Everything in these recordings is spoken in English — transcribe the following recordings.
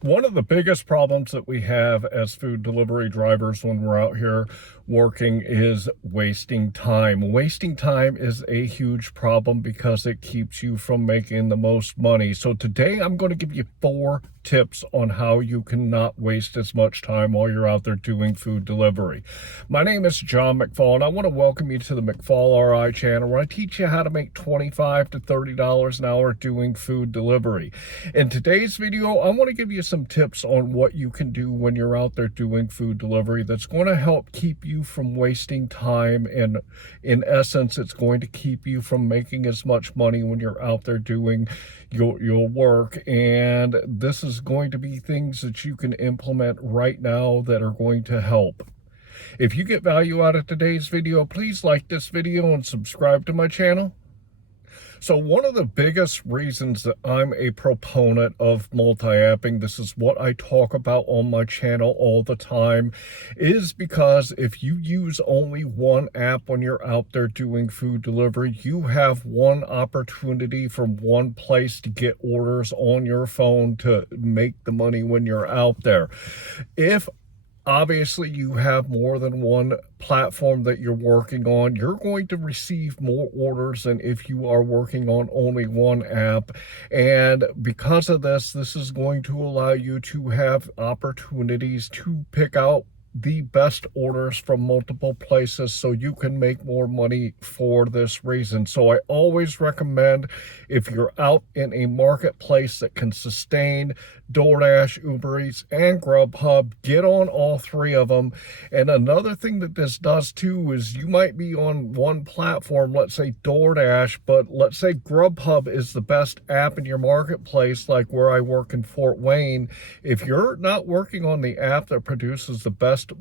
One of the biggest problems that we have as food delivery drivers when we're out here working is wasting time. Wasting time is a huge problem because it keeps you from making the most money. So today I'm going to give you 4 tips on how you can not waste as much time while you're out there doing food delivery. My name is John McFall, and I want to welcome you to the McFallRI channel, where I teach you how to make $25 to $30 an hour doing food delivery. In today's video, I want to give you some tips on what you can do when you're out there doing food delivery that's going to help keep you from wasting time, and in essence it's going to keep you from making as much money when you're out there doing your work. And this is going to be things that you can implement right now that are going to help. If you get value out of today's video, please like this video and subscribe to my channel. So one of the biggest reasons that I'm a proponent of multi-apping, this is what I talk about on my channel all the time, is because if you use only one app when you're out there doing food delivery, you have one opportunity from one place to get orders on your phone to make the money when you're out there. If obviously you have more than one platform that you're working on, you're going to receive more orders than if you are working on only one app. And because of this is going to allow you to have opportunities to pick out the best orders from multiple places so you can make more money for this reason. So I always recommend, if you're out in a marketplace that can sustain DoorDash, Uber Eats, and Grubhub, get on all 3 of them. And another thing that this does too is you might be on one platform, let's say DoorDash, but let's say Grubhub is the best app in your marketplace, like where I work in Fort Wayne. If you're not working on the app that produces the best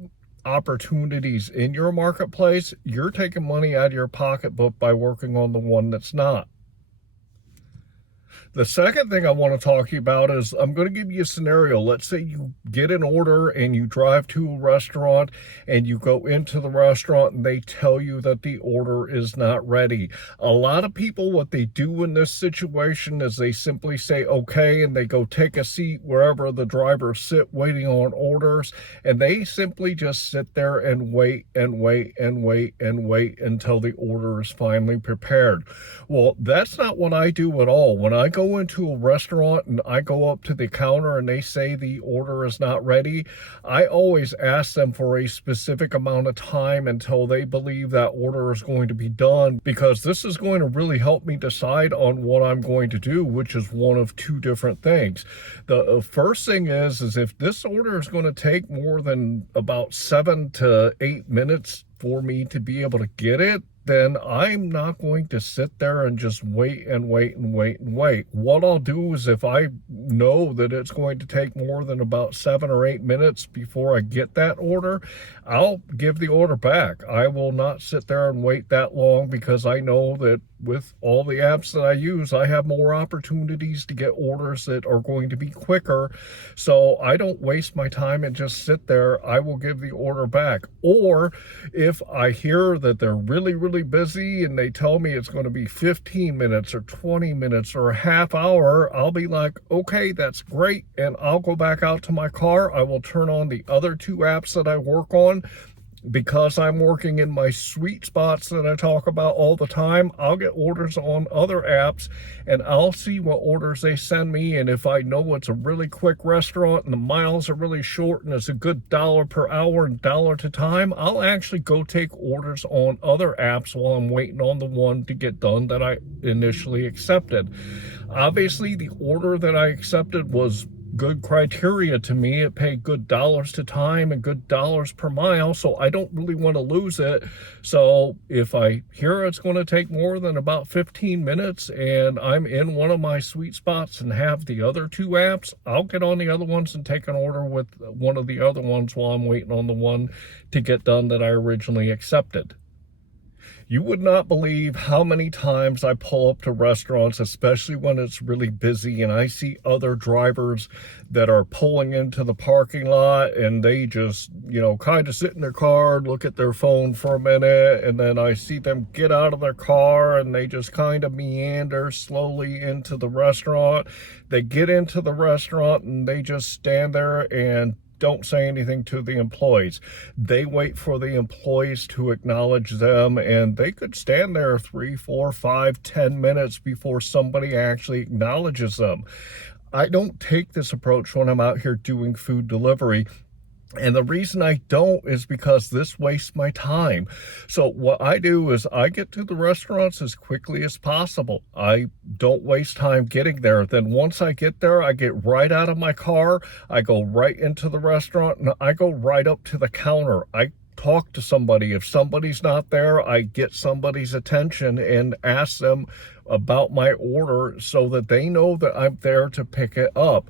opportunities in your marketplace, you're taking money out of your pocketbook by working on the one that's not. The second thing I want to talk to you about is, I'm going to give you a scenario. Let's say you get an order and you drive to a restaurant and you go into the restaurant and they tell you that the order is not ready. A lot of people, what they do in this situation is they simply say okay, and they go take a seat wherever the drivers sit waiting on orders, and they simply just sit there and wait and wait and wait and wait until the order is finally prepared. Well, that's not what I do at all. When I go into a restaurant and I go up to the counter and they say the order is not ready, I always ask them for a specific amount of time until they believe that order is going to be done, because this is going to really help me decide on what I'm going to do, which is one of 2 different things. The first thing is if this order is going to take more than about 7 to 8 minutes for me to be able to get it, then I'm not going to sit there and just wait and wait and wait and wait. What I'll do is, if I know that it's going to take more than about 7 or 8 minutes before I get that order, I'll give the order back. I will not sit there and wait that long, because I know that with all the apps that I use, I have more opportunities to get orders that are going to be quicker. So I don't waste my time and just sit there. I will give the order back. Or if I hear that they're really busy and they tell me it's going to be 15 minutes or 20 minutes or a half hour, I'll be like, okay, that's great. And I'll go back out to my car. I will turn on the other 2 apps that I work on. Because I'm working in my sweet spots that I talk about all the time, I'll get orders on other apps and I'll see what orders they send me. And if I know it's a really quick restaurant and the miles are really short and it's a good $1 per hour and $1 to time, I'll actually go take orders on other apps while I'm waiting on the one to get done that I initially accepted. Obviously, the order that I accepted was good criteria to me. It paid good dollars to time and good dollars per mile, so I don't really want to lose it. So if I hear it's going to take more than about 15 minutes and I'm in one of my sweet spots and have the other 2 apps, I'll get on the other ones and take an order with one of the other ones while I'm waiting on the one to get done that I originally accepted. You would not believe how many times I pull up to restaurants, especially when it's really busy, and I see other drivers that are pulling into the parking lot and they just, kind of sit in their car, look at their phone for a minute, and then I see them get out of their car and they just kind of meander slowly into the restaurant. They get into the restaurant and they just stand there and don't say anything to the employees. They wait for the employees to acknowledge them, and they could stand there 3, 4, 5, 10 minutes before somebody actually acknowledges them. I don't take this approach when I'm out here doing food delivery. And the reason I don't is because this wastes my time. So what I do is I get to the restaurants as quickly as possible. I don't waste time getting there. Then once I get there, I get right out of my car. I go right into the restaurant and I go right up to the counter. I talk to somebody. If somebody's not there, I get somebody's attention and ask them about my order so that they know that I'm there to pick it up.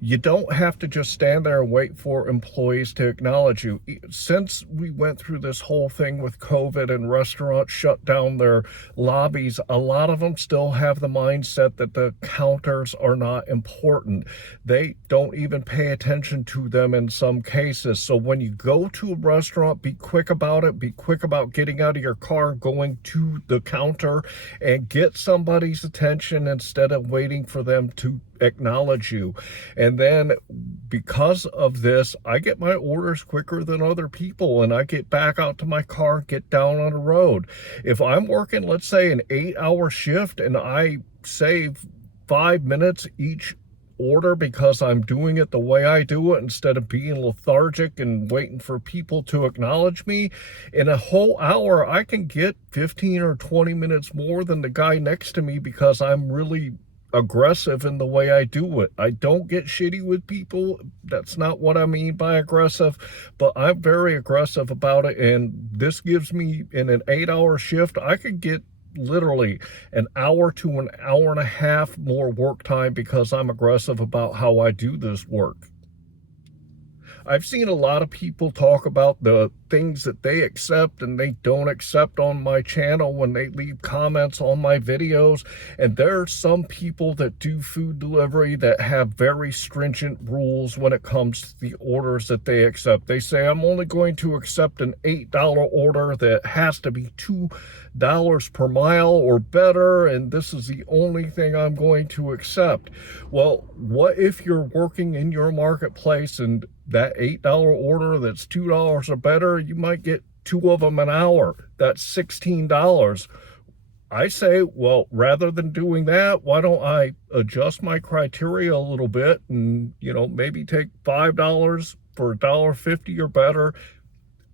You don't have to just stand there and wait for employees to acknowledge you. Since we went through this whole thing with COVID and restaurants shut down their lobbies, a lot of them still have the mindset that the counters are not important. They don't even pay attention to them in some cases. So when you go to a restaurant, be quick about it. Be quick about getting out of your car, going to the counter, and get somebody's attention instead of waiting for them to acknowledge you. And then because of this, I get my orders quicker than other people, and I get back out to my car, get down on the road. If I'm working, let's say, an 8-hour shift and I save 5 minutes each order because I'm doing it the way I do it instead of being lethargic and waiting for people to acknowledge me, in a whole hour I can get 15 or 20 minutes more than the guy next to me because I'm really aggressive in the way I do it. I don't get shitty with people. That's not what I mean by aggressive, but I'm very aggressive about it. And this gives me, in an 8-hour shift, I could get literally an hour to an hour and a half more work time because I'm aggressive about how I do this work. I've seen a lot of people talk about the things that they accept and they don't accept on my channel when they leave comments on my videos. And there are some people that do food delivery that have very stringent rules when it comes to the orders that they accept. They say, I'm only going to accept an $8 order that has to be $2 per mile or better, and this is the only thing I'm going to accept. Well, what if you're working in your marketplace and that $8 order that's $2 or better, you might get 2 of them an hour? That's $16. I say, well, rather than doing that, why don't I adjust my criteria a little bit and, maybe take $5 for $1.50 or better.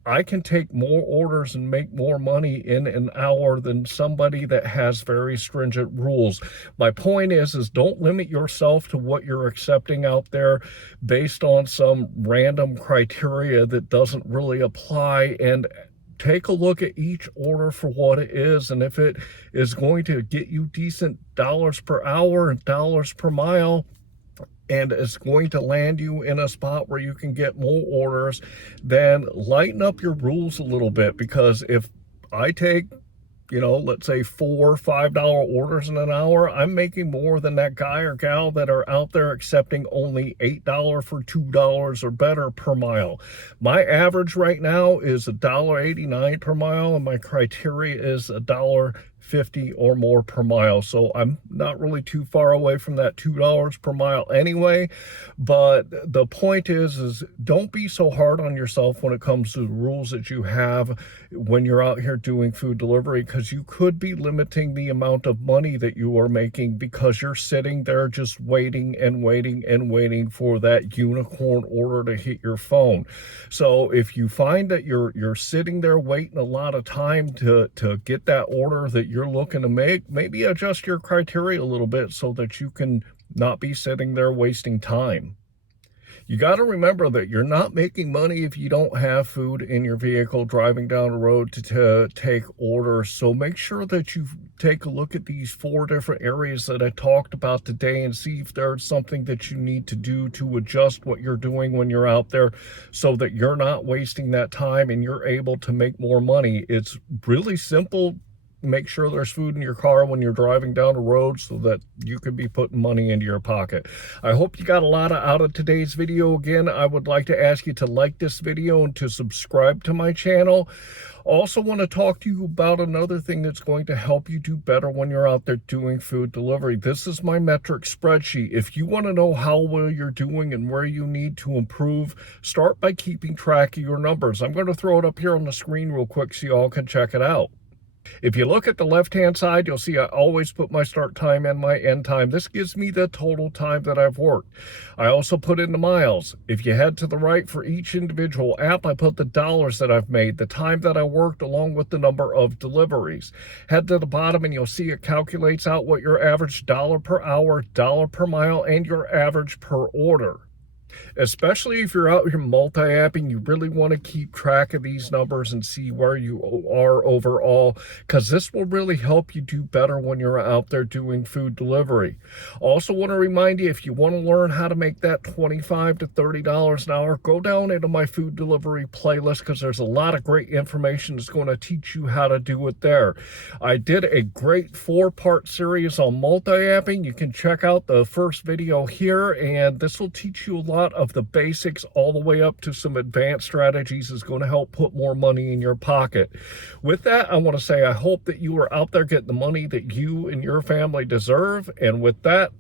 I can take more orders and make more money in an hour than somebody that has very stringent rules. My point is don't limit yourself to what you're accepting out there based on some random criteria that doesn't really apply, and take a look at each order for what it is. And if it is going to get you decent dollars per hour and dollars per mile, and it's going to land you in a spot where you can get more orders, then lighten up your rules a little bit. Because if I take, let's say $4 or $5 orders in an hour, I'm making more than that guy or gal that are out there accepting only $8 for $2 or better per mile. My average right now is $1.89 per mile, and my criteria is $1.50 or more per mile. So I'm not really too far away from that $2 per mile anyway. But the point is don't be so hard on yourself when it comes to the rules that you have when you're out here doing food delivery, because you could be limiting the amount of money that you are making because you're sitting there just waiting and waiting and waiting for that unicorn order to hit your phone. So if you find that you're sitting there waiting a lot of time to get that order that you're looking to make, maybe adjust your criteria a little bit so that you can not be sitting there wasting time. You got to remember that you're not making money if you don't have food in your vehicle driving down the road to take orders. So make sure that you take a look at these 4 different areas that I talked about today and see if there's something that you need to do to adjust what you're doing when you're out there so that you're not wasting that time and you're able to make more money. It's really simple. Make sure there's food in your car when you're driving down the road so that you can be putting money into your pocket. I hope you got a lot out of today's video. Again, I would like to ask you to like this video and to subscribe to my channel. Also want to talk to you about another thing that's going to help you do better when you're out there doing food delivery. This is my metric spreadsheet. If you want to know how well you're doing and where you need to improve, start by keeping track of your numbers. I'm going to throw it up here on the screen real quick so you all can check it out. If you look at the left-hand side, you'll see I always put my start time and my end time. This gives me the total time that I've worked. I also put in the miles. If you head to the right for each individual app, I put the dollars that I've made, the time that I worked, along with the number of deliveries. Head to the bottom and you'll see it calculates out what your average dollar per hour, dollar per mile, and your average per order. Especially if you're out here multi-apping, you really want to keep track of these numbers and see where you are overall, because this will really help you do better when you're out there doing food delivery. Also want to remind you, if you want to learn how to make that $25 to $30 an hour, go down into my food delivery playlist, because there's a lot of great information that's going to teach you how to do it there. I did a great 4-part series on multi-apping. You can check out the first video here, and this will teach you a lot of the basics all the way up to some advanced strategies is going to help put more money in your pocket. With that, I want to say I hope that you are out there getting the money that you and your family deserve. And with that,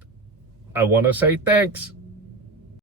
I want to say thanks.